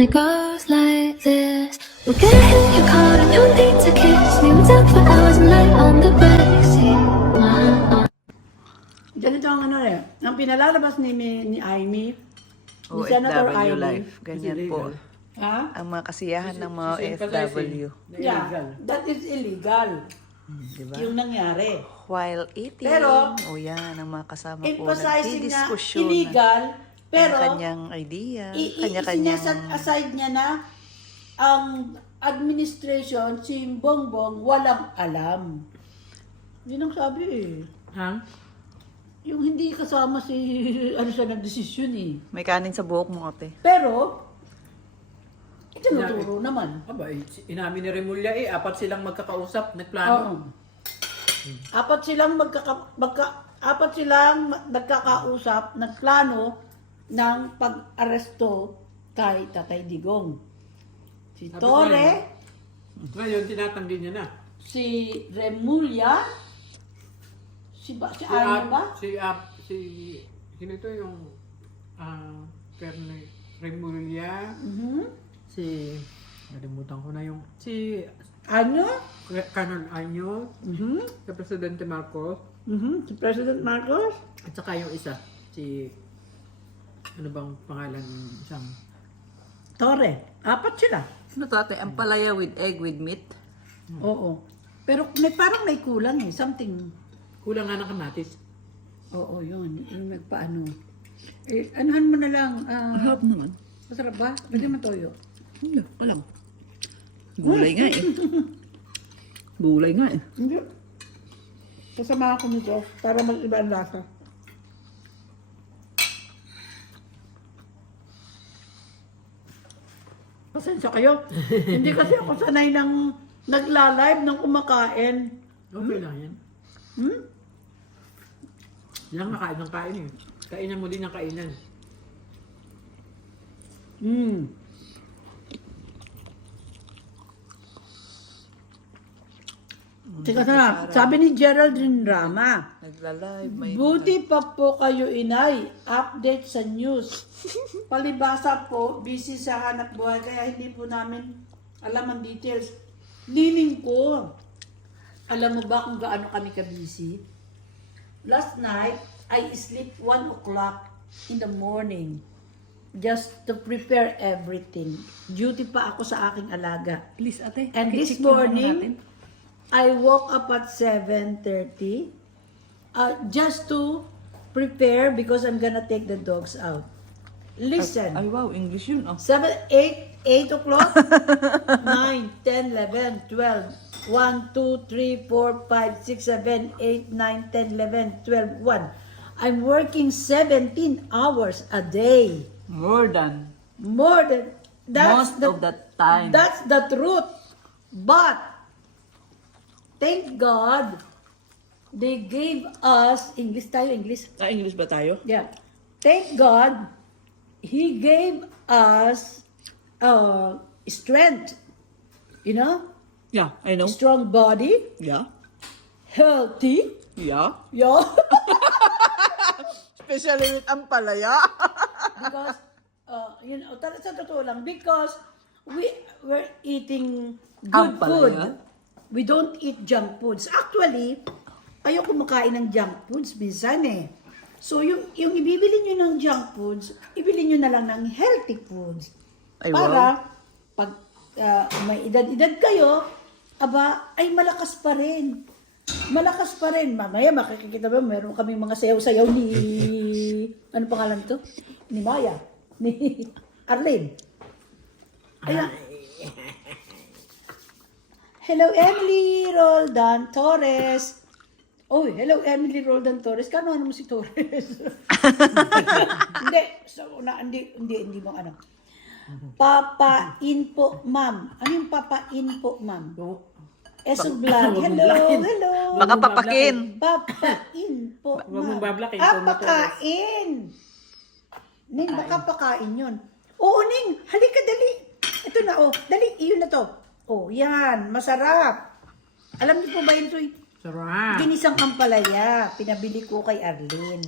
It goes like this. We'll get hit your car and you'll need to kiss me. We'll talk for hours and lie on the backseat. Ganito ang ano eh. Ang pinalalabas ni Amy, ni Senator OFW Amy. life. Ganyan po. Ha? Ang mga kasiyahan ng mga OFW. Yeah, that is illegal. Diba? Yung nangyari. While eating. Pero, yan, ang mga kasama po. Emphasizing na Nagdidiskusyon illegal, pero kanyang idea. sinaset aside niya na ang administration, si Bongbong, walang alam. Yun ang sabi eh. Ha? Yung hindi kasama si, ano siya nagdesisyon eh. May kanin sa buhok mo, ate. Pero, itinuturo naman. Aba, inamin ni Remulla apat silang magkakausap, Oo. nagplano. Apat silang nagkakausap, nagplano ng pag-aresto kay Tatay Digong. Si Sabi Torre, Ngayon, tinatanggi niya na. si Remulla, si ano ba? Sino ito yung, Remulla, Mhm. nalimutan ko na yung, si Ano? Colonel Anyo, Mhm. si Presidente Marcos, Si President Marcos? at saka yung isa, si, ano bang pangalan isang, Torre. Apat sila. Ano to, ate? Ang palaya with egg with meat? Oo. Pero parang may kulang eh. Something. kulang nga ng kamatis. Oo, yun. Yung nagpaano. Eh, anuhan mo na lang. Harap naman. Masarap ba? Lagyan mo toyo. Hindi, walang. Gulay nga eh. Gulay nga eh. Hindi. Kasama ako nito para mag-iba ang lasa. Pasensya kayo. Hindi kasi ako sanay ng nagla-live ng kumakain. Okay lang yan. Hmm? Yan nga kain ng kain eh. Kainan mo din ang kainan. Hmm. Teka na, sabi ni Geraldine Rama, Nagla-live, may buti pa po kayo inay, update sa news. Palibasa po, busy sa hanap buhay, kaya hindi po namin alam ang details. Nining ko, alam mo ba kung gaano kami ka-busy? Last night, I sleep 1 o'clock in the morning just to prepare everything. Duty pa ako sa aking alaga. Please, ate. And this morning, I woke up at 7:30 just to prepare because I'm gonna take the dogs out. Listen. Ay, wow. English yun. Oh. 8 o'clock, 9, 10, 11, 12, 1, 2, 3, 4, 5, 6, 7, 8, 9, 10, 11, 12, 1. I'm working 17 hours a day. More than. More than, Most of the time. That's the truth. But, thank God, they gave us, English tayo, English. English ba tayo? Yeah. Thank God, He gave us strength. You know? Yeah, I know. Strong body, Yeah. healthy. Yeah. Yeah. Especially with ang palaya. Because, sa totoo lang, because we were eating good Ang food. palaya? We don't eat junk foods. Actually, kayo kumakain ng junk foods minsan eh. So, yung ibibili nyo ng junk foods, ibili nyo na lang ng healthy foods. Ay, Para, pag may edad-edad kayo, aba, ay malakas pa rin. Malakas pa rin. Mamaya makikita ba, meron kami mga sayaw-sayaw ni, ano pangalan to? Ni Maya. Ni Arlene. Ayan. Hello, Emily Roldan Torres. Oh, hello, Emily Roldan Torres. Kano mo si Torres? Hindi. So, hindi mo ano. Papa Info, ma'am. Ano yung Papa Info, ma'am? Eso Vlog. Hello, hello. Baka papakin. Papa Info, Huwag mong ma'am. bablakin, Pakain. Ning, baka pakain yun. Oo, Ning. Halika, dali. Ito na, oh. Dali, iyon na to. Oh, yan. Masarap. Alam niyo po ba yun, Toy? Sarap. Ginisang ampalaya. Pinabili ko kay Arlene.